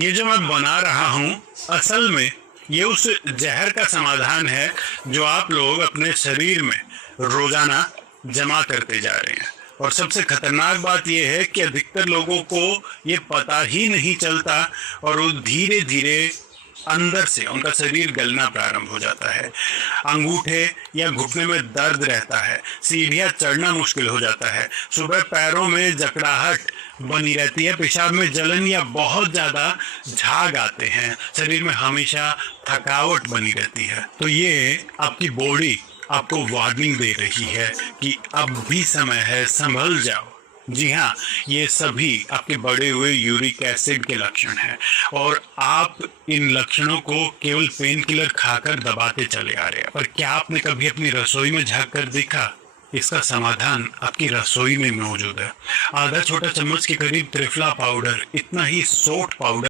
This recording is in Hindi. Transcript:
ये जो मैं बना रहा हूँ असल में ये उस जहर का समाधान है जो आप लोग अपने शरीर में रोजाना जमा करते जा रहे हैं। और सबसे खतरनाक बात यह है कि अधिकतर लोगों को ये पता ही नहीं चलता और वो धीरे धीरे अंदर से उनका शरीर गलना प्रारंभ हो जाता है। अंगूठे या घुटने में दर्द रहता है, सीढ़ियाँ चढ़ना मुश्किल हो जाता है, सुबह पैरों में जकड़ाहट बनी रहती है, पेशाब में जलन या बहुत ज़्यादा झाग आते हैं, शरीर में हमेशा थकावट बनी रहती है। तो ये आपकी बॉडी आपको वार्निंग दे रही है कि अब भी समय है, संभल जाओ। जी हाँ, ये सभी आपके बढ़े हुए यूरिक एसिड के लक्षण हैं और आप इन लक्षणों को केवल पेन किलर खाकर दबाते चले आ रहे हैं। पर क्या आपने कभी अपनी रसोई में झांक कर देखा? इसका समाधान आपकी रसोई में मौजूद है। आधा छोटा चम्मच के करीब त्रिफला पाउडर, इतना ही सोट पाउडर